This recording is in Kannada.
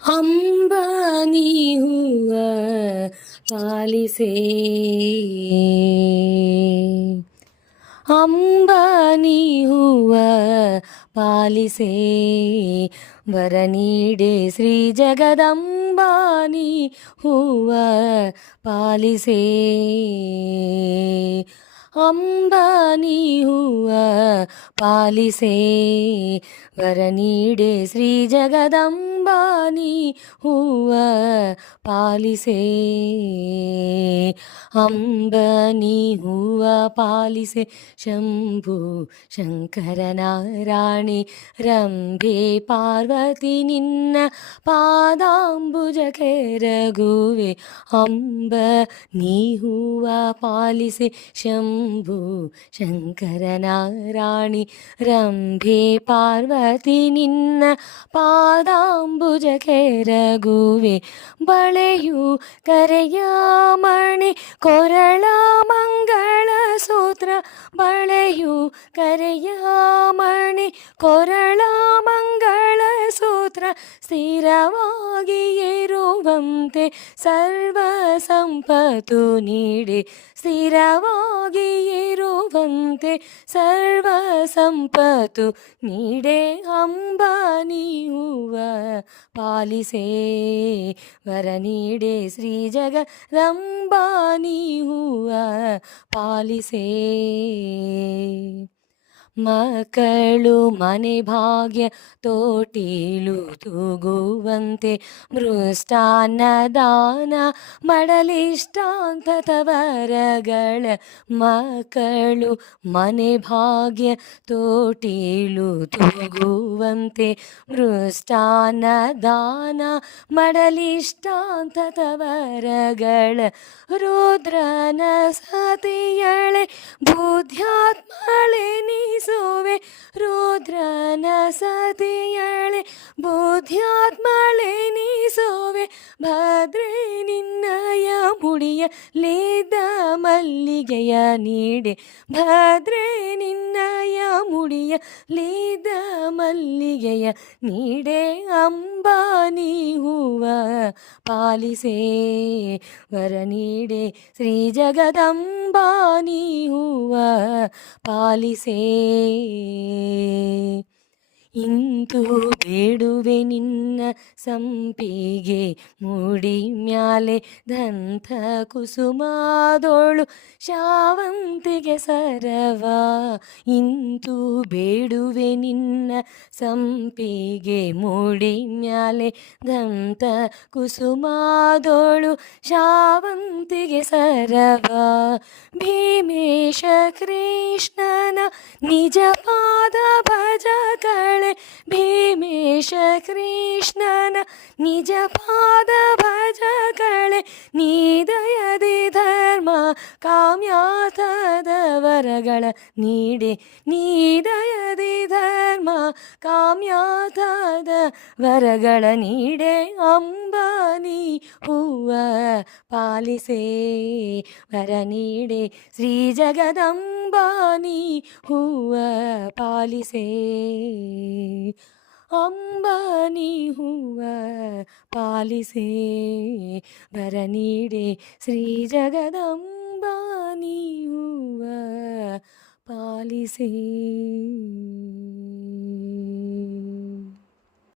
ಅಂಬಾನಿ ಹೂವ ಪಾಲಿಸೇ, ಅಂಬಾನಿ ಹೂವ ಪಾಲಿಸೇ, ವರ ನೀಡೆ ಶ್ರೀ ಜಗದಂಬಾನಿ ಹೂವ ಪಾಲಿಸೇ, ಅಂಬಾನಿ ಹೂವ ಪಾಲಿಸೇ, ವರ ನೀಡೆ ಶ್ರೀ ಜಗದಂಬಾನಿ ಹೂವ ಪಾಲಿಸೇ, ಅಂಬಾನಿ ಹೂವ ಪಾಲಿಸೆ ಶಂಭು ಶಂಕರನ ರಾಣಿ ರಂಭೆ ಪಾರ್ವತಿ ನಿನ್ನ ಪಾದಾಂಬುಜಕ್ಕೆ ರಘುವೆ, ಅಂಬಾನಿ ಹೂವ ಪಾಲಿಸೆ ಶಂಭು ಶಂಕರನ ರಾಣಿ ರಂಭೆ ಪಾರ್ವತಿ ನಿನ್ನ ಪಾದಾಂಬುಜಕ್ಕೆ ರಘುವೆ, ಬಳೆಯು ಕರೆಯ ಮಣಿ ಕೊರಳ ಮಂಗಳ ಸೂತ್ರ, ಬಳೆಯು ಕರೆಯ ಮಣಿ ಕೊರಳ ಮಂಗಳ ಸೂತ್ರ, ಸ್ಥಿರವಾಗಿ ಇರುವಂತೆ ಸರ್ವ ಸಂಪತ್ತು ನೀಡೆ, ಸ್ಥಿರವಾಗಿ ಇರುವಂತೆ ಸರ್ವ ಸಂಪತ್ತು ನೀಡೆ, ಅಂಬಾನಿ ಹೂವ ಪಾಲಿಸೇ, ವರ ನೀಡೆ ಶ್ರೀ ಜಗದಂಬಾನಿ ಹೂವ ಪಾಲಿಸೇ, ಮಕ್ಕಳು ಮನೆ ಭಾಗ್ಯ ತೋಟಿಲು ತೂಗುವಂತೆ ಮೃಷ್ಟಾನ್ನ ದಾನ ಮಾಡಲಿಷ್ಟಾಂತವರಗಳ, ಮಕ್ಕಳು ಮನೆ ಭಾಗ್ಯ ತೋಟಿಲು ತೂಗುವಂತೆ ಮೃಷ್ಟಾನ್ನ ದಾನ ಮಾಡಲಿಷ್ಟಾಂತವರಗಳ, ರುದ್ರನ ಸತಿಯಳೆ ಬುದ್ಧ್ಯಾತ್ಮಳೆ ನೀಸುವೆ, ರುದ್ರನ ಸತಿಯಳೆ ಬುದ್ಧ್ಯಾತ್ಮಳೆ ನೀಸುವೆ, ಭದ್ರೆ ನಿನ್ನಯ ಮುಡಿಯಲಿದ್ದ ಮಲ್ಲಿಗೆಯ ನೀಡೆ, ಭದ್ರೆ ನಿನ್ನಯ ಮುಡಿಯಲಿದ್ದ ಮಲ್ಲಿಗೆಯ ನೀಡೆ, ಅಂಬಾನಿ ಹೂವ ಪಾಲಿಸೇ, ವರ ನೀಡೆ ಶ್ರೀ ಜಗದಂಬಾನಿ ಹೂವ ಪಾಲಿಸೇ, ಇಂತು ಬೇಡುವೆ ನಿನ್ನ ಸಂಪಿಗೆ ಮೂಡಿ ಮ್ಯಾಲೆ ದಂಥ ಕುಸುಮಾದೋಳು ಶಾವಂತಿಗೆ ಸರವ, ಇಂತು ಬೇಡುವೆ ನಿನ್ನ ಸಂಪಿಗೆ ಮೂಡಿ ಮ್ಯಾಲೆ ದಂಥ ಕುಸುಮಾದೋಳು ಶಾವಂತಿಗೆ ಸರವ, ಭೀಮೇಶ ಕೃಷ್ಣನ ನಿಜ ಪಾದ ಭಜ ಕಳೆ, ಭೀಮೇಶ ಕೃಷ್ಣನ ನಿಜ ಪಾದ ಭಜ ಕಳೆ, ನೀ ದಯದಿ ಧರ್ಮ ಕಾಮ್ಯಾತದ ವರಗಳ ನೀಡೆ, ನೀ ದಯದಿ ಧರ್ಮ ಕಾಮ್ಯಾತದ ವರಗಳ ನೀಡೆ, ಅಂಬಾನಿ ಹೂವ ಪಾಲಿಸೇ, ವರ ನೀಡೆ ಶ್ರೀ ಜಗದಂಬಾನಿ ಹೂವ ಪಾಲಿಸೇ, ಅಂಬಾನಿ ಹೂವ ಪಾಲಿಸೇ, ವರ ನೀಡೆ ಶ್ರೀ ಜಗದಂಬಾನಿ ಹೂವ ಪಾಲಿಸೇ.